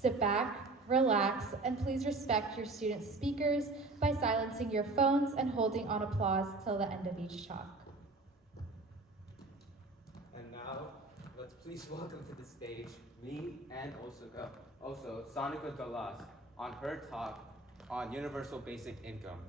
Sit back, relax, and please respect your student speakers by silencing your phones and holding on applause till the end of each talk. And now, let's please welcome to the stage me and also Sonica Galas on her talk on universal basic income.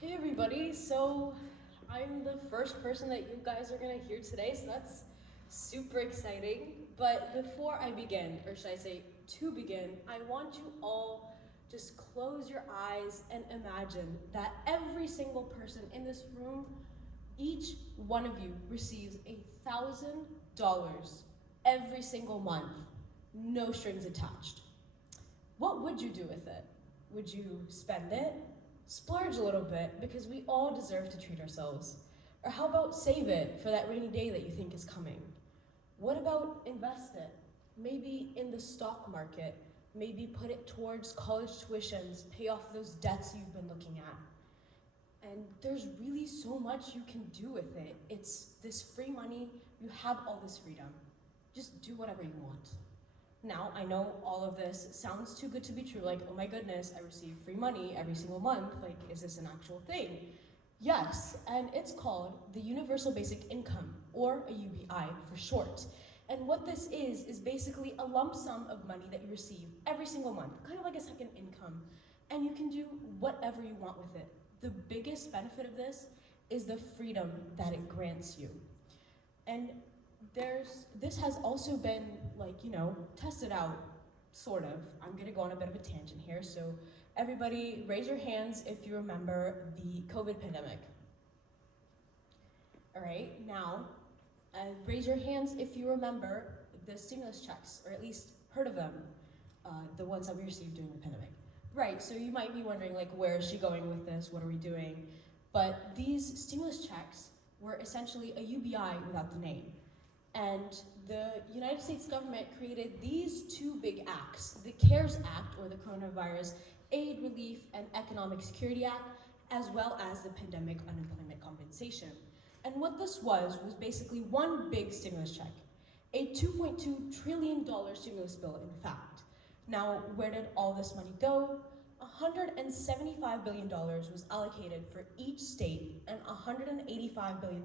Hey everybody, so I'm the first person that you guys are gonna hear today, so that's super exciting. But before I begin, or should I say to begin, I want you all just close your eyes and imagine that every single person in this room, each one of you receives $1,000 every single month, no strings attached. What would you do with it? Would you spend it? Splurge a little bit, because we all deserve to treat ourselves. Or how about save it for that rainy day that you think is coming? What about invest it? Maybe in the stock market, maybe put it towards college tuitions, pay off those debts you've been looking at. And there's really so much you can do with it. It's this free money, you have all this freedom. Just do whatever you want. Now, I know all of this sounds too good to be true, like, oh my goodness, I receive free money every single month, like, is this an actual thing? Yes, and it's called the Universal Basic Income, or a UBI for short. And what this is basically a lump sum of money that you receive every single month, kind of like a second income, and you can do whatever you want with it. The biggest benefit of this is the freedom that it grants you. And this has also been, tested out, sort of. I'm gonna go on a bit of a tangent here, so everybody raise your hands if you remember the COVID pandemic. All right, now, raise your hands if you remember the stimulus checks, or at least heard of them, the ones that we received during the pandemic. Right, so you might be wondering, where is she going with this? What are we doing? But these stimulus checks were essentially a UBI without the name. And the United States government created these two big acts, the CARES Act, or the Coronavirus Aid, Relief, and Economic Security Act, as well as the Pandemic Unemployment Compensation. And what this was basically one big stimulus check, a $2.2 trillion stimulus bill, in fact. Now, where did all this money go? $175 billion was allocated for each state, and $185 billion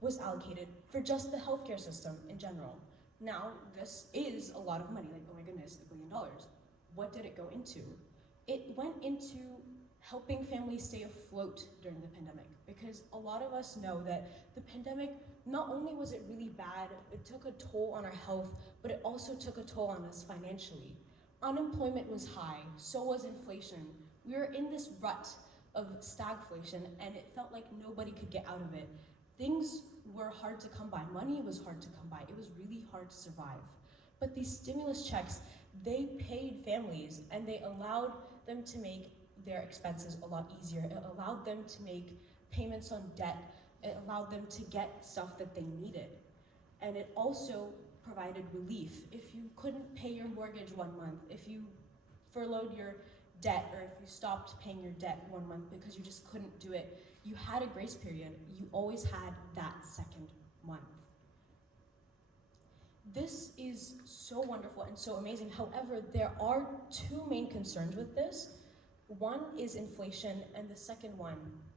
was allocated for just the healthcare system in general. Now, this is a lot of money, oh my goodness, $1 billion. What did it go into? It went into helping families stay afloat during the pandemic, because a lot of us know that the pandemic, not only was it really bad, it took a toll on our health, but it also took a toll on us financially. Unemployment was high, so was inflation. We were in this rut of stagflation, and it felt like nobody could get out of it. Things were hard to come by. Money was hard to come by. It was really hard to survive. But these stimulus checks, they paid families, and they allowed them to make their expenses a lot easier. It allowed them to make payments on debt. It allowed them to get stuff that they needed. And it also provided relief. If you couldn't pay your mortgage 1 month, if you furloughed your debt, or if you stopped paying your debt 1 month because you just couldn't do it, you had a grace period. You always had that second month. This is so wonderful and so amazing. However, there are two main concerns with this. One is inflation, and the second one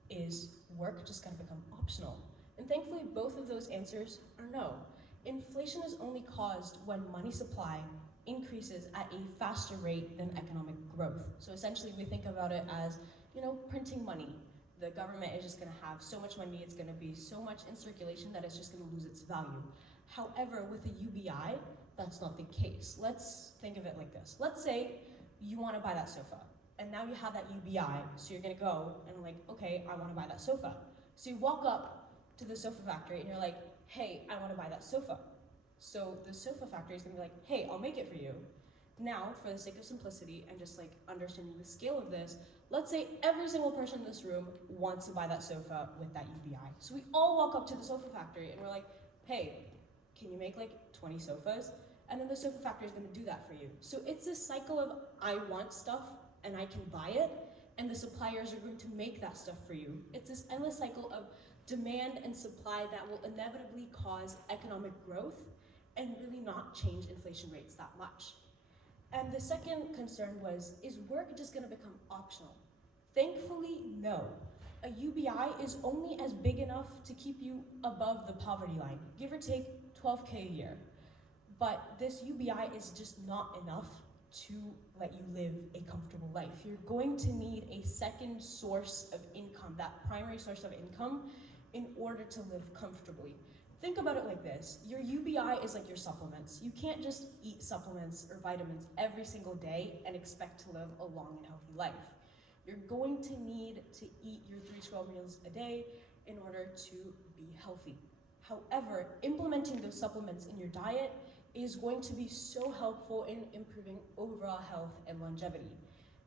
is work just gonna become optional. And thankfully, both of those answers are no. Inflation is only caused when money supply increases at a faster rate than economic growth. So essentially, we think about it as, printing money. The government is just gonna have so much money, it's gonna be so much in circulation that it's just gonna lose its value. However, with a UBI, that's not the case. Let's think of it like this. Let's say you wanna buy that sofa, and now you have that UBI, so you're gonna go and okay, I wanna buy that sofa. So you walk up to the sofa factory and you're like, hey, I wanna buy that sofa. So the sofa factory is gonna be like, hey, I'll make it for you. Now, for the sake of simplicity and just understanding the scale of this, let's say every single person in this room wants to buy that sofa with that UBI. So we all walk up to the sofa factory and we're like, hey, can you make 20 sofas? and then the social factor is going to do that for you. So it's this cycle of I want stuff and I can buy it, and the suppliers are going to make that stuff for you. It's this endless cycle of demand and supply that will inevitably cause economic growth and really not change inflation rates that much. And the second concern was, is work just going to become optional? Thankfully, no. A UBI is only as big enough to keep you above the poverty line, give or take 12K a year. But this UBI is just not enough to let you live a comfortable life. You're going to need a second source of income, that primary source of income, in order to live comfortably. Think about it like this. Your UBI is like your supplements. You can't just eat supplements or vitamins every single day and expect to live a long and healthy life. You're going to need to eat your 3 12 meals a day in order to be healthy. However, implementing those supplements in your diet is going to be so helpful in improving overall health and longevity.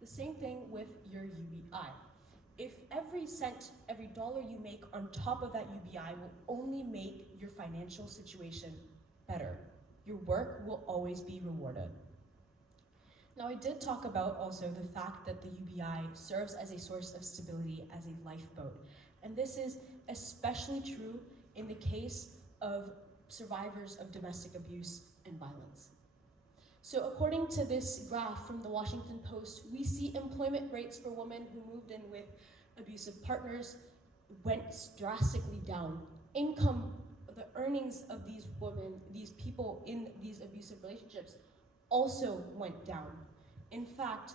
The same thing with your UBI. If every cent, every dollar you make on top of that UBI will only make your financial situation better, your work will always be rewarded. Now, I did talk about also the fact that the UBI serves as a source of stability, as a lifeboat. And this is especially true in the case of survivors of domestic abuse and violence. So according to this graph from the Washington Post, we see employment rates for women who moved in with abusive partners went drastically down. Income, the earnings of these women, these people in these abusive relationships, also went down. In fact,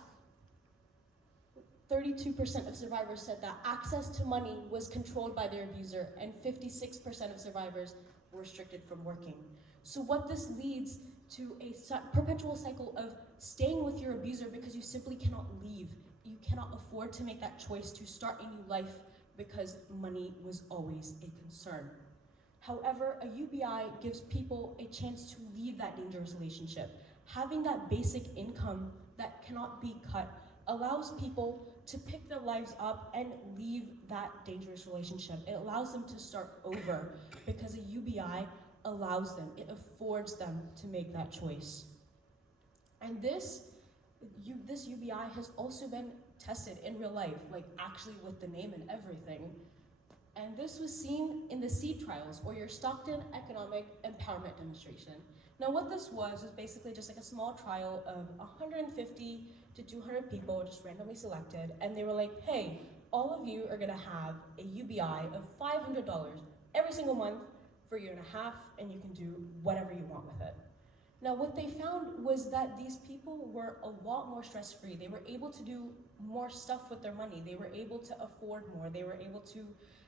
32% of survivors said that access to money was controlled by their abuser, and 56% of survivors were restricted from working. So what this leads to a perpetual cycle of staying with your abuser because you simply cannot leave. You cannot afford to make that choice to start a new life because money was always a concern. However, a UBI gives people a chance to leave that dangerous relationship. Having that basic income that cannot be cut allows people to pick their lives up and leave that dangerous relationship. It allows them to start over because a UBI allows them, it affords them to make that choice. And this UBI has also been tested in real life, like actually with the name and everything. And this was seen in the SEED trials, or your Stockton Economic Empowerment Demonstration. Now what this was basically just like a small trial of 150 to 200 people just randomly selected, and they were like, hey, all of you are gonna have a UBI of $500 every single month for a year and a half, and you can do whatever you want with it. Now what they found was that these people were a lot more stress-free. They were able to do more stuff with their money. They were able to afford more. They were able to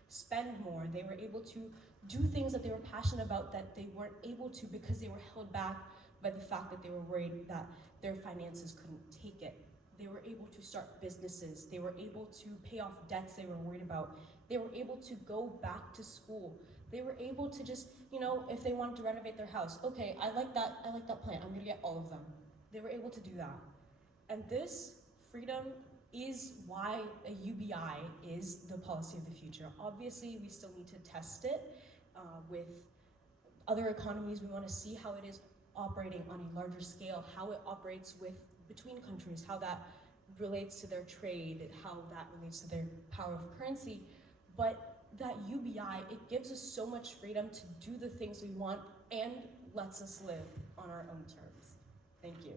spend more. They were able to do things that they were passionate about that they weren't able to because they were held back by the fact that they were worried that their finances couldn't take it. They were able to start businesses. They were able to pay off debts they were worried about. They were able to go back to school. They were able to just, if they wanted to renovate their house, okay, I like that plan, I'm gonna get all of them. They were able to do that. And this freedom is why a UBI is the policy of the future. Obviously, we still need to test it with other economies. We want to see how it is operating on a larger scale, how it operates between countries, how that relates to their trade, how that relates to their power of currency. But that UBI, it gives us so much freedom to do the things we want and lets us live on our own terms. Thank you.